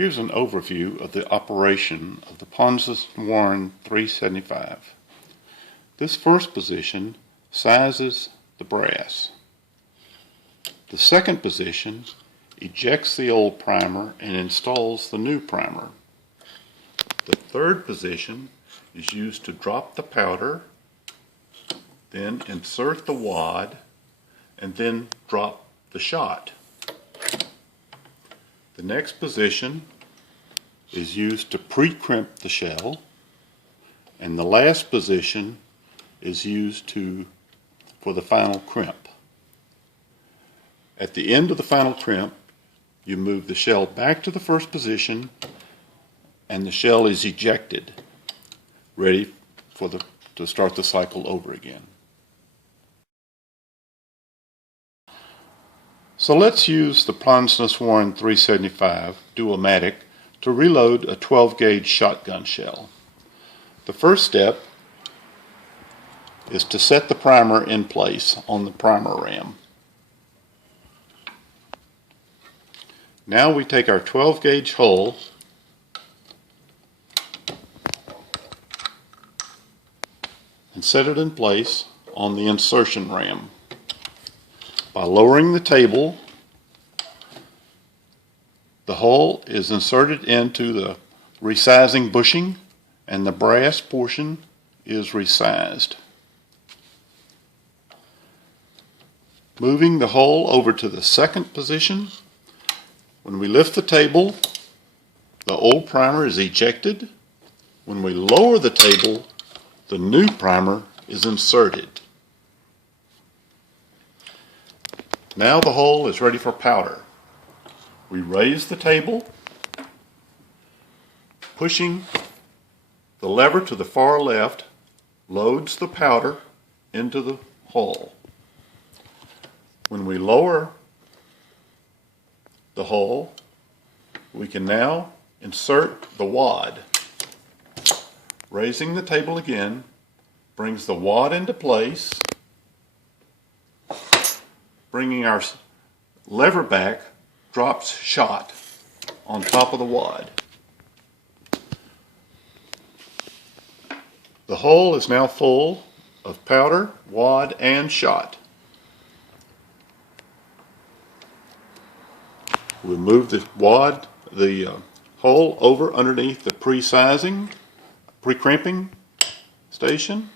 Here's an overview of the operation of the Ponsness-Warren 375. This first position sizes the brass. The second position ejects the old primer and installs the new primer. The third position is used to drop the powder, then insert the wad, and then drop the shot. The next position is used to pre-crimp the shell, and the last position is used for the final crimp. At the end of the final crimp, you move the shell back to the first position and the shell is ejected, ready to start the cycle over again. So let's use the Ponsness-Warren 375 Du-o-matic to reload a 12-gauge shotgun shell. The first step is to set the primer in place on the primer ram. Now we take our 12-gauge hole and set it in place on the insertion ram. By lowering the table, the hole is inserted into the resizing bushing and the brass portion is resized. Moving the hole over to the second position, when we lift the table, the old primer is ejected. When we lower the table, the new primer is inserted. Now the hole is ready for powder. We raise the table, pushing the lever to the far left loads the powder into the hole. When we lower the hole, we can now insert the wad. Raising the table again brings the wad into place. Bringing our lever back drops shot on top of the wad. The hole is now full of powder, wad, and shot. We'll move the hole over underneath the pre-crimping station.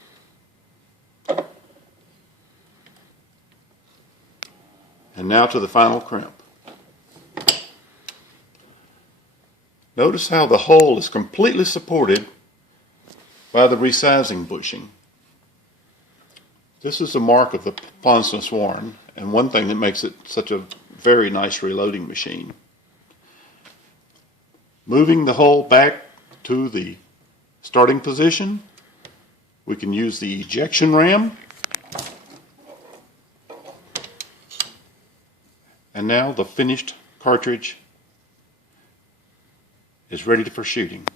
And now to the final crimp. Notice how the hole is completely supported by the resizing bushing. This is a mark of the Ponsness-Warren, and one thing that makes it such a very nice reloading machine. Moving the hole back to the starting position, we can use the ejection ram. And now the finished cartridge is ready for shooting.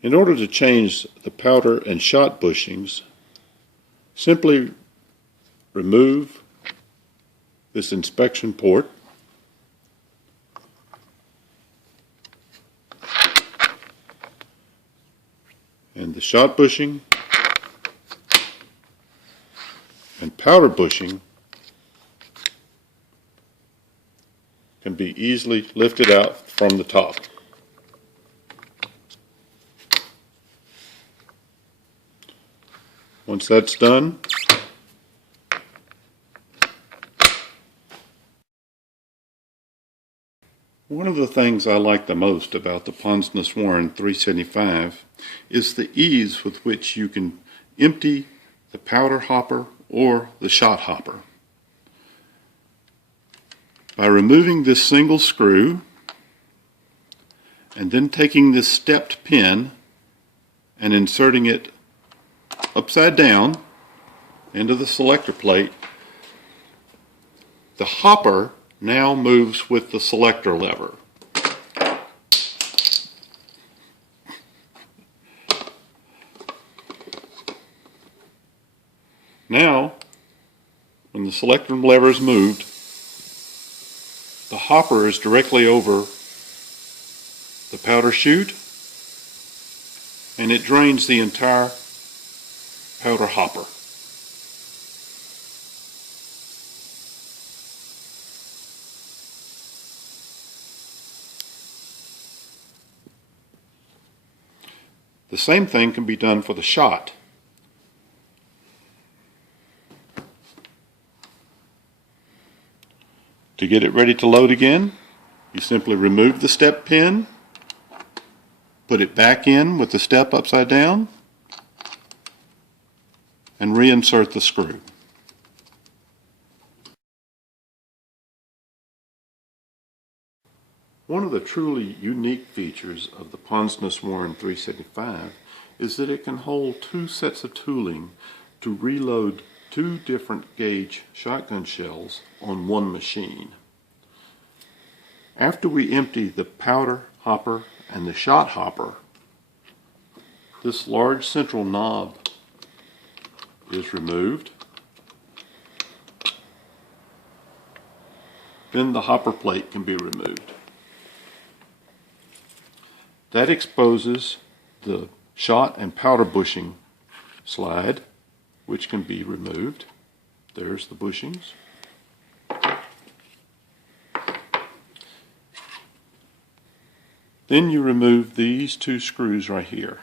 In order to change the powder and shot bushings, simply remove this inspection port and the shot bushing and powder bushing can be easily lifted out from the top. Once that's done, one of the things I like the most about the Ponsness-Warren 375 is the ease with which you can empty the powder hopper or the shot hopper. By removing this single screw and then taking this stepped pin and inserting it upside down into the selector plate, the hopper now moves with the selector lever. Now, when the selector lever is moved, The hopper is directly over the powder chute, and it drains the entire powder hopper. The same thing can be done for the shot. To get it ready to load again, you simply remove the step pin, put it back in with the step upside down, and reinsert the screw. One of the truly unique features of the Ponsness-Warren 375 is that it can hold two sets of tooling to reload two different gauge shotgun shells on one machine. After we empty the powder hopper and the shot hopper, this large central knob is removed. Then the hopper plate can be removed. That exposes the shot and powder bushing slide, which can be removed. There's the bushings. Then you remove these two screws right here.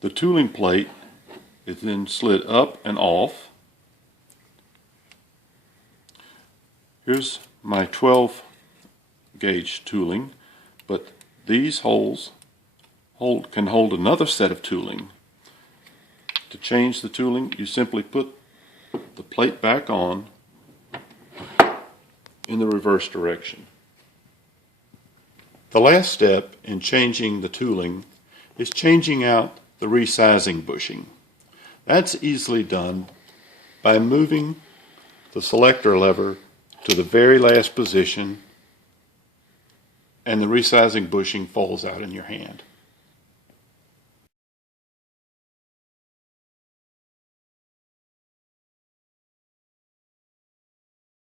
The tooling plate is then slid up and off. Here's my 12 gauge tooling, but these holes can hold another set of tooling. To change the tooling, you simply put the plate back on in the reverse direction. The last step in changing the tooling is changing out the resizing bushing. That's easily done by moving the selector lever to the very last position, and the resizing bushing falls out in your hand.